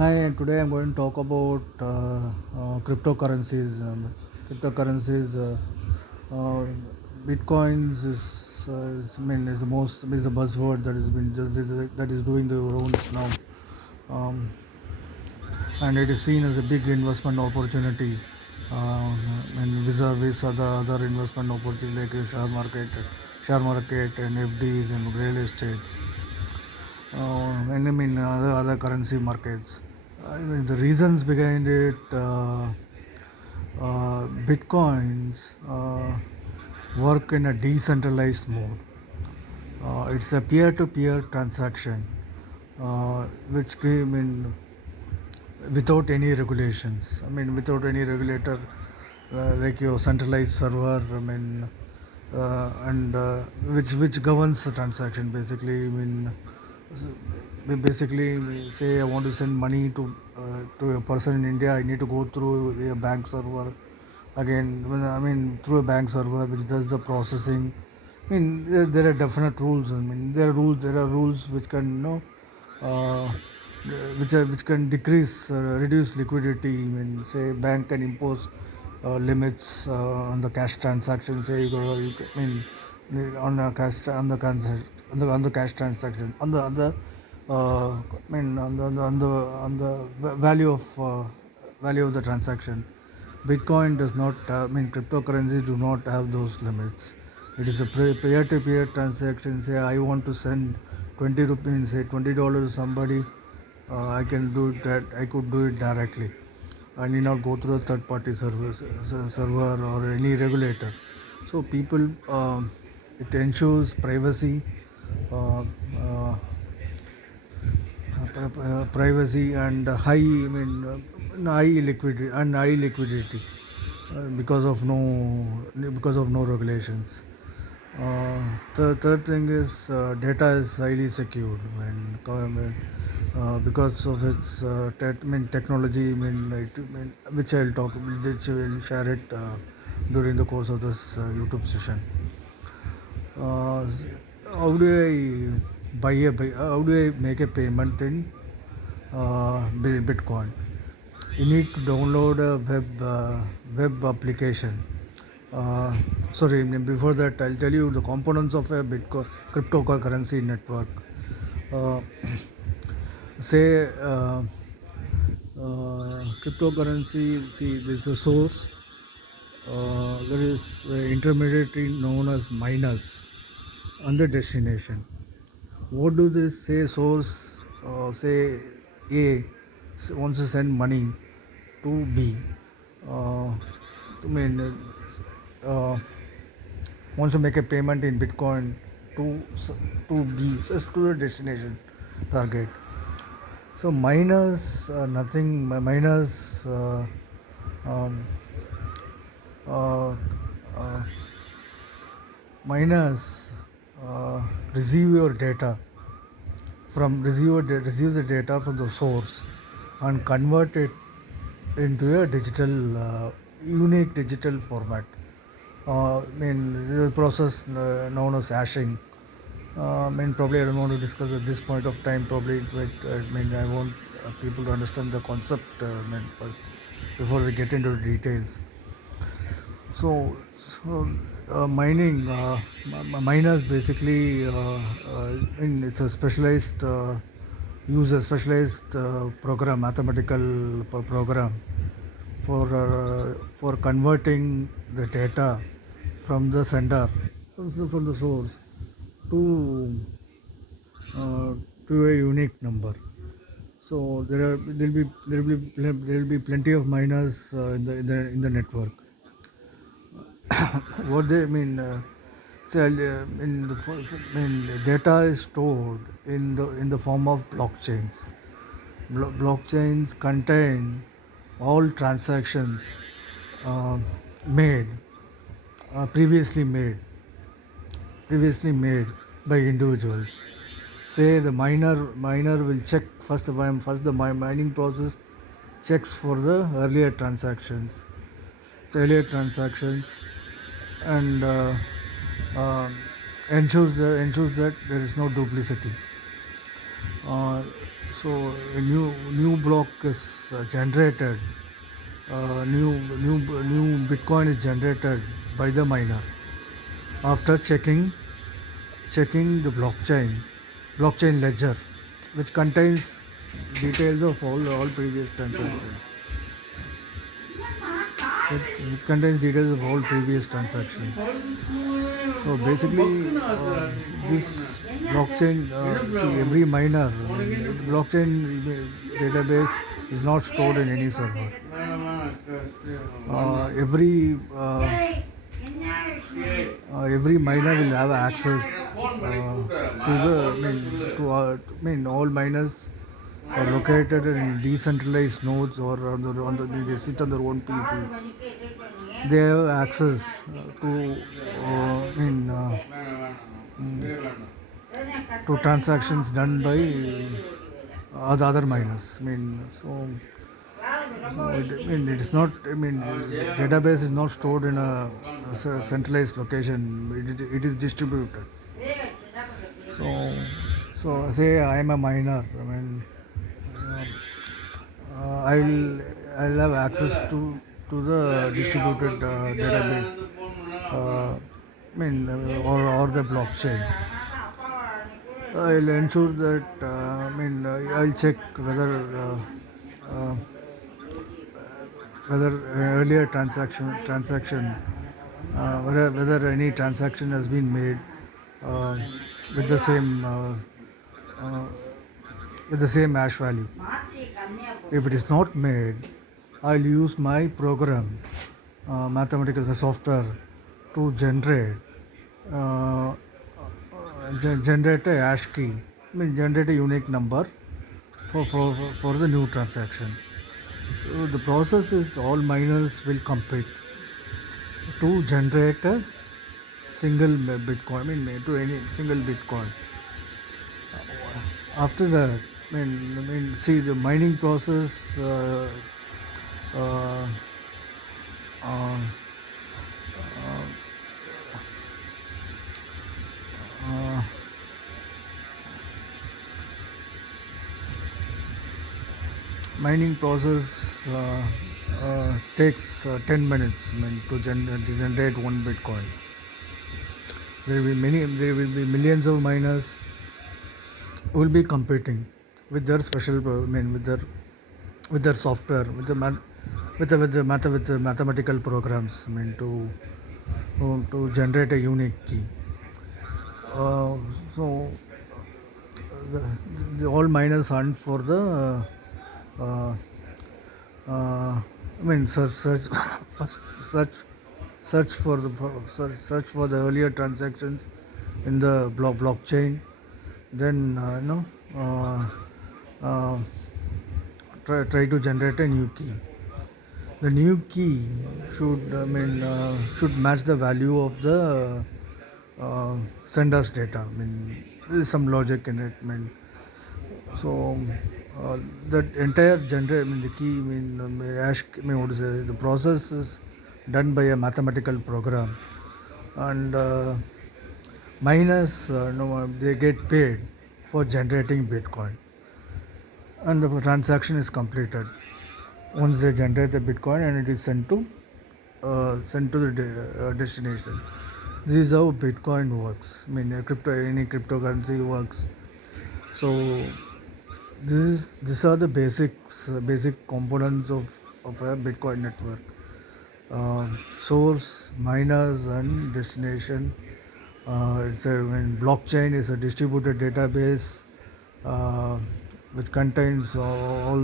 Hi, and today I'm going to talk about cryptocurrencies. Cryptocurrencies, uh, bitcoins is the most is the buzzword that has been that is doing the rounds now, um, and it is seen as a big investment opportunity, and vis-a-vis other investment opportunity like share market and FDs and real estates, and other currency markets. I mean, the reasons behind it, bitcoins work in a decentralized mode. It's a peer-to-peer transaction, which came in without any regulations. I mean, without any regulator, like your centralized server. And which governs the transaction basically. Basically, say I want to send money to a person in India, I need to go through a bank server again. Through a bank server which does the processing. There are definite rules. There are rules which can uh, which can reduce liquidity. Say bank can impose limits on the cash transactions. Say on a cash on the concept on the cash transaction on the value of the transaction. Bitcoin does not. Cryptocurrencies do not have those limits. It is a peer-to-peer transaction. Say I want to send 20 rupees, say $20 to somebody. I can do that. I could do it directly. I need not go through a third-party server or any regulator. So it ensures privacy, uh, uh, privacy and high liquidity, because of no regulations. The third thing is data is highly secured. Because of its technology. Which I will share it during the course of this YouTube session. Uh, how do how do I make a payment in Bitcoin? You need to download a web application. Uh, Sorry, before that, I'll tell you the components of a Bitcoin cryptocurrency network. Uh, say cryptocurrency. See, there's a source. There is intermediary known as miners, and the destination. What do they say? Source, say A wants to send money to B. Uh, I mean, uh, wants to make a payment in Bitcoin to to B, just to the destination target. So miners, nothing. Miners, um, uh, uh, miners receive your data receive the data from the source and convert it into a unique digital format. The process known as hashing. Probably I don't want to discuss at this point of time. Probably I want people to understand the concept. First before we get into the details. So, mining miners basically, it's a specialized use a specialized mathematical program for converting the data from the sender, from the source, to uh, to a unique number. So there will be plenty of miners in the network. What they mean so, in the data is stored in the form of blockchains. Blockchains contain all transactions uh, made uh, previously made previously made by individuals. Say the miner will check first the mining process checks for the earlier transactions, and ensures that there is no duplicity. Uh, So a new block is generated. New Bitcoin is generated by the miner after checking the blockchain ledger, which contains details of all previous transactions. Which contains details of all previous transactions. So basically, this blockchain, see every miner, blockchain database is not stored in any server. Every miner will have access to the I mean all miners are located in decentralized nodes or they sit on their own PCs. They have access to to transactions done by the other miners. It is not. Database is not stored in a centralized location. It is distributed. So, say I am a miner. Uh, I'll have access to the distributed database. Or the blockchain. I'll ensure that. I'll check uh, whether earlier transaction whether any transaction has been made uh, with the same uh, hash value. If it is not made, I'll use my program, mathematical software, to uh, generate a hash key, generate a unique number for the new transaction. So the process is all miners will compete to generate a single Bitcoin, to any single Bitcoin. After that, see the mining process. Uh, uh, uh, uh, Mining process takes 10 minutes to generate one Bitcoin. There will be millions of miners who will be competing with their with their software, with the mathematical programs. To generate a unique key. So all miners hunt for the uh, search search search for the search for the earlier transactions in the blockchain. Then uh, try to generate a new key. The new key should match the value of the sender's data. There is some logic in it. So that entire generate. The key. Hash. What to say? The process is done by a mathematical program, and miners, they get paid for generating Bitcoin, and the transaction is completed once they generate the Bitcoin and it is sent to the destination. This is how Bitcoin works. Any cryptocurrency works. So these are the basic components of a Bitcoin network. Source, miners, and destination. Blockchain is a distributed database uh, which contains all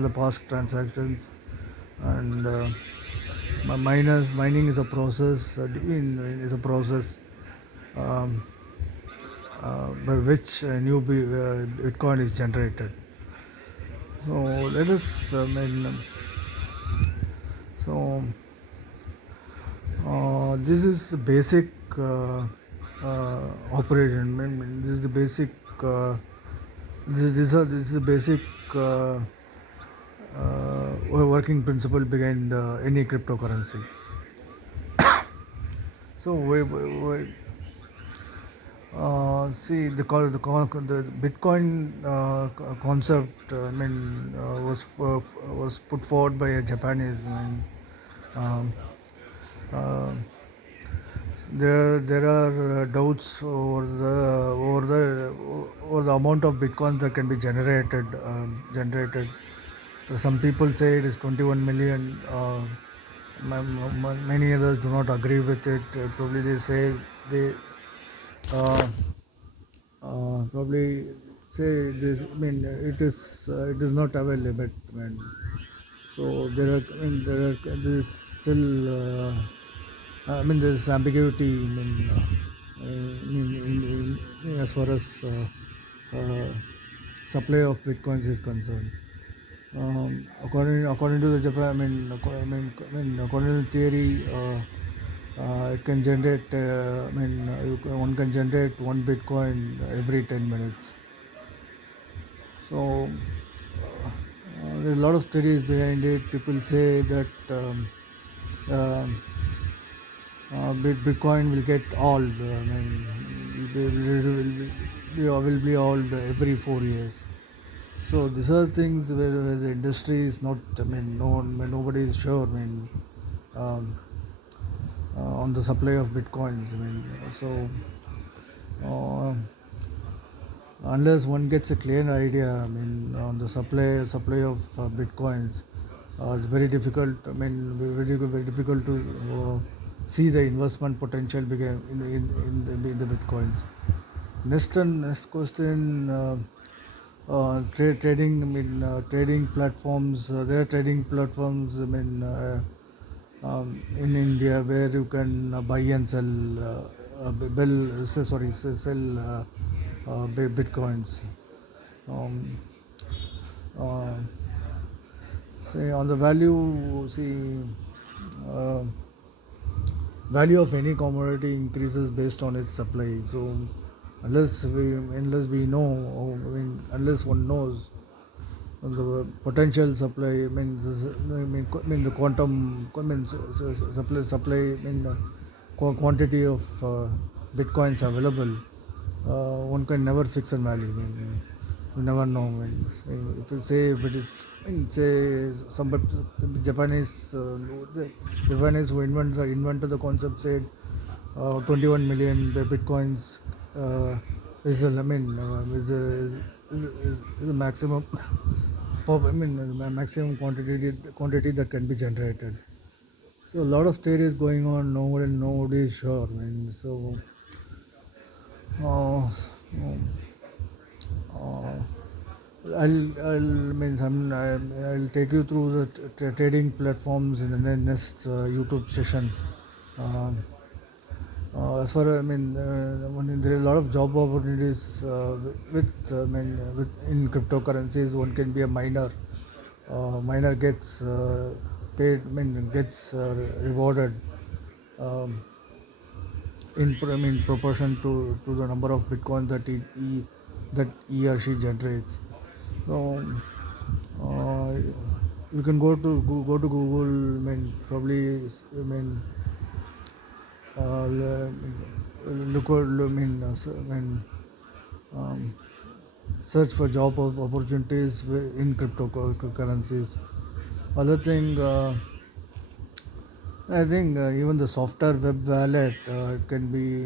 the past transactions, and mining is a process. Is a process um, by which new Bitcoin is generated. So let us so this is the basic operation. This is the basic. This is the basic working principle behind any cryptocurrency. So See, the Bitcoin concept, was put forward by a Japanese. Um, uh, there are doubts over the amount of bitcoins that can be generated. So some people say it is 21 million. Many others do not agree with it. Probably they say they uh, probably say this. It does not have a limit. So there are I mean, there is still. There's ambiguity. As far as supply of bitcoins is concerned. According to the Japan, according to the theory, it can generate. One can generate one bitcoin every 10 minutes. So there are a lot of theories behind it. People say that um, Bitcoin will get old. Will be old every 4 years. So these are things where the industry is not. No one, nobody is sure. Um, on the supply of bitcoins. So uh, unless one gets a clear idea, on the supply of bitcoins, it's very difficult. Very difficult to see the investment potential in the bitcoins. Next question. Trading. Trading platforms. There are trading platforms. In India where you can buy and sell, sell bitcoins. Um, uh, Say on the value, uh, value of any commodity increases based on its supply. So unless we know, unless one knows the potential supply, the quantum, supply, quantity of bitcoins available, one can never fix a value. You never know. If you say if it is, say some Japanese, the Japanese who invented the concept said 21 million bitcoins is the is the maximum maximum quantity that can be generated. So a lot of theories going on. Nobody is sure. Uh, uh, I'll take you through the trading platforms in the next YouTube session. Um as far there are a lot of job opportunities with in cryptocurrencies. One can be a miner. Miner gets paid. Gets rewarded um, proportion to the number of bitcoins that he or she generates. So uh, you can go to Google. Probably. Look at. Um, Search for job opportunities in cryptocurrencies. Other thing, I think even the software web wallet, it can be.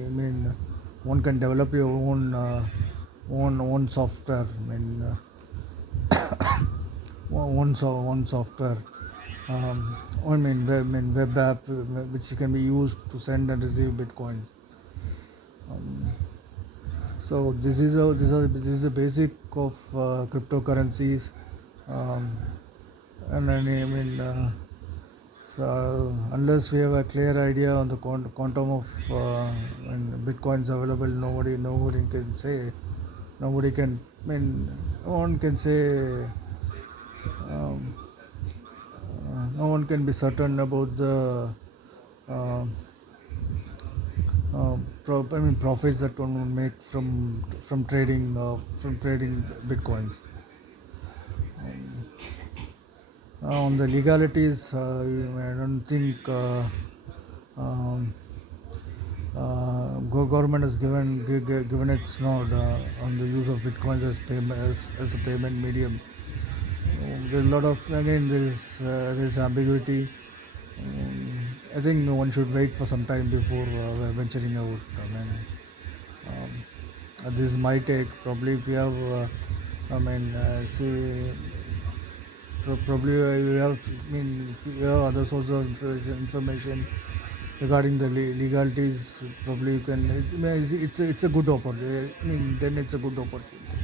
One can develop your own software. One software. Web app which can be used to send and receive bitcoins. Um, so this is the basic of cryptocurrencies. Um, and so unless we have a clear idea on the quantum of bitcoins available, nobody can say. Nobody can. No one can say. Um, no one can be certain about the uh, profits that one will make from trading bitcoins. Um, on the legalities, I don't think um, Government has given its nod on the use of bitcoins as as a payment medium. There's a lot of, again, there is ambiguity. I think one should wait for some time before venturing out. I mean, this is my take. Probably if you have, see, probably you have, I mean, if you have other sources of information regarding the legalities, probably you can. It's a good opportunity. I mean, then it's a good opportunity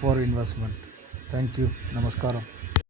for investment. Thank you. Namaskaram.